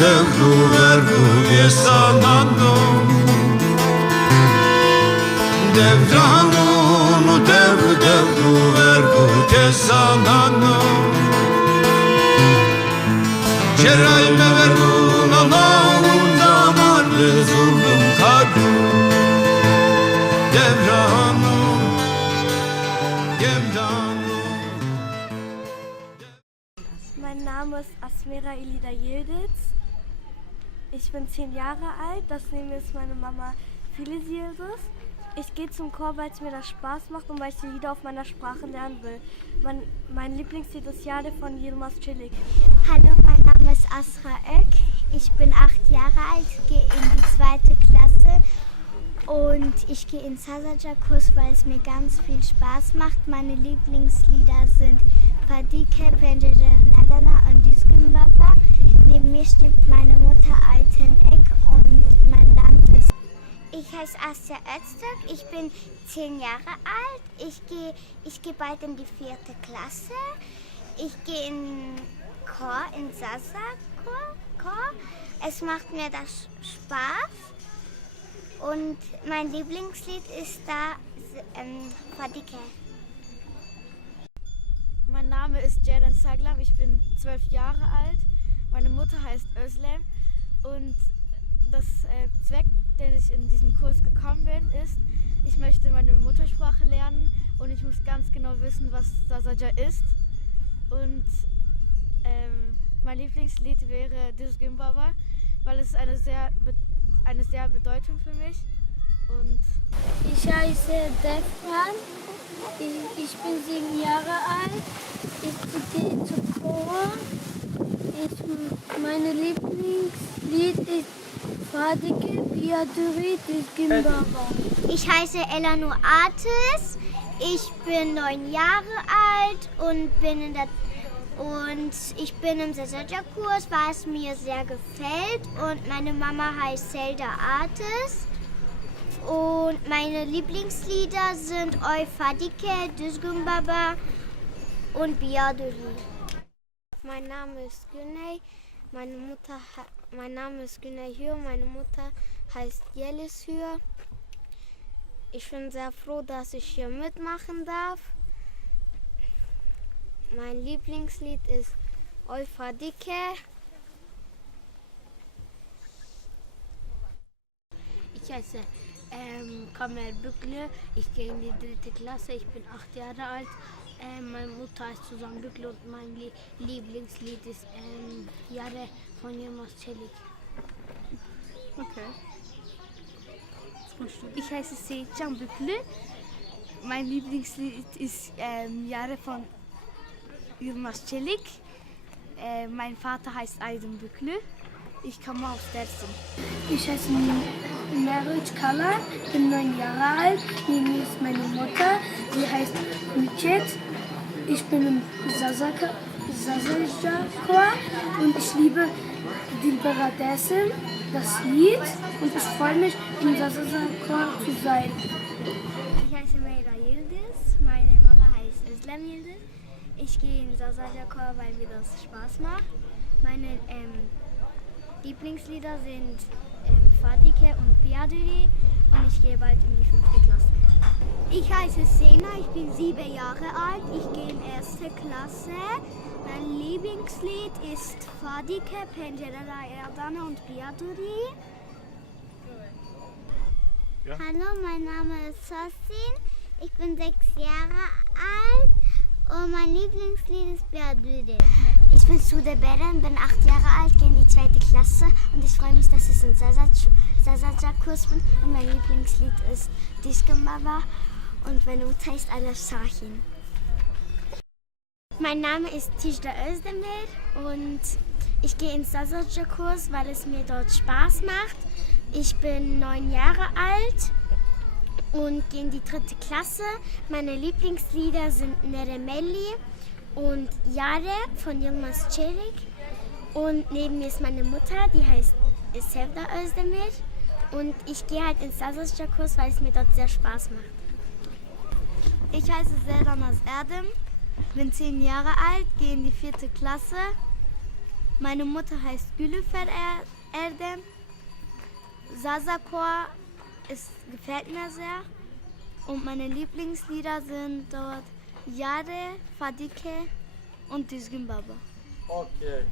devru vergu yesananum Devranunu devru vergu yesananum Ceray me vergu nalaunda marlı zulüm kadu Devranum Devranum. Mein Name ist Asmera Elida Yildiz. Ich bin 10 Jahre alt, das neben mir ist meine Mama Filiz Yildiz. Ich gehe zum Chor, weil es mir das Spaß macht und weil ich die Lieder auf meiner Sprache lernen will. Mein Lieblingslied ist Jade von Yilmaz Çelik. Hallo, mein Name ist Asra Ök. Ich bin 8 Jahre alt, gehe in die 2. Klasse und ich gehe in Sazaca-Kurs, weil es mir ganz viel Spaß macht. Meine Lieblingslieder sind Fadike, Pencere Nadana und Düzgün Baba. Neben mir steht meine Mutter Ayten Ek und mein Land ist. Ich heiße Asya Öztürk, ich bin 10 Jahre alt, ich gehe bald in die 4. Klasse. Ich gehe in Chor, in Sazaca-Chor. Es macht mir das Spaß und mein Lieblingslied ist da Fadike. Mein Name ist Jaden Saglam, ich bin 12 Jahre alt. Meine Mutter heißt Özlem und das Zweck, den ich in diesen Kurs gekommen bin, ist, ich möchte meine Muttersprache lernen und ich muss ganz genau wissen, was Sazaca ist. Und mein Lieblingslied wäre Düzgün Baba, weil es eine sehr Bedeutung für mich. Und ich heiße Defran, ich bin 7 Jahre alt, ich gehe zum Chor. Mein Lieblingslied ist Fadike Biaduri Düzgün Baba. Ich heiße Elanur Artis, ich bin 9 Jahre alt und ich bin im Sazaca-Kurs, was mir sehr gefällt. Und meine Mama heißt Zelda Artis. Und meine Lieblingslieder sind Oy Fadike, Düzgün Baba und Biaduri. Mein Name ist Güney. Mein Name ist Güney Hür. Meine Mutter heißt Yeliz Hür. Ich bin sehr froh, dass ich hier mitmachen darf. Mein Lieblingslied ist Oy Fadike. Ich heiße Kamer Bükle, ich gehe in die 3. Klasse, ich bin 8 Jahre alt. Meine Mutter heißt Susan Bükle und mein Lieblingslied ist Jade von Yilmaz Çelik. Okay. Ich heiße Seyitcan Bükle. Mein Lieblingslied ist Jade von Yilmaz Çelik. Mein Vater heißt Aydın Bükle. Ich komme aus Dersim. Ich heiße Meric Kala, bin 9 Jahre alt. Neben mir ist meine Mutter, sie heißt Michet. Ich bin im Sazaja Chor und ich liebe Dilbara Dersim, das Lied, und ich freue mich, im Sazaja Chor zu sein. Ich heiße Meira Yildiz, meine Mama heißt Özlem Yildiz. Ich gehe in Sazaja Chor, weil mir das Spaß macht. Meine Lieblingslieder sind Fadike und Biaduri und ich gehe bald in die 5. Klasse. Ich heiße Sena, ich bin 7 Jahre alt, ich gehe in 1. Klasse. Mein Lieblingslied ist Fadike, Pencerera Erdane und Biaduri. Ja. Hallo, mein Name ist Sossin, ich bin 6 Jahre alt und mein Lieblingslied ist Biaduri. Ich bin Sude Beren, bin 8 Jahre alt, gehe in die 2. Klasse und ich freue mich, dass ich in Sazaja-Kurs bin und mein Lieblingslied ist Dishkambaba und meine Mutter heißt Ala Sahin. Mein Name ist Tijda Özdemir und ich gehe ins Sazaja-Kurs, weil es mir dort Spaß macht. Ich bin 9 Jahre alt und gehe in die 3. Klasse. Meine Lieblingslieder sind Neremelli und Yare von Yilmaz Çelik. Und neben mir ist meine Mutter, die heißt Sevda Özdemir. Und ich gehe halt ins Sazaja-Kurs, weil es mir dort sehr Spaß macht. Ich heiße Seldanas Erdem, bin 10 Jahre alt, gehe in die 4. Klasse. Meine Mutter heißt Gülüfer Erdem. Sazakor gefällt mir sehr. Und meine Lieblingslieder sind dort Yare, Fadike und Düzgün Baba. Okay.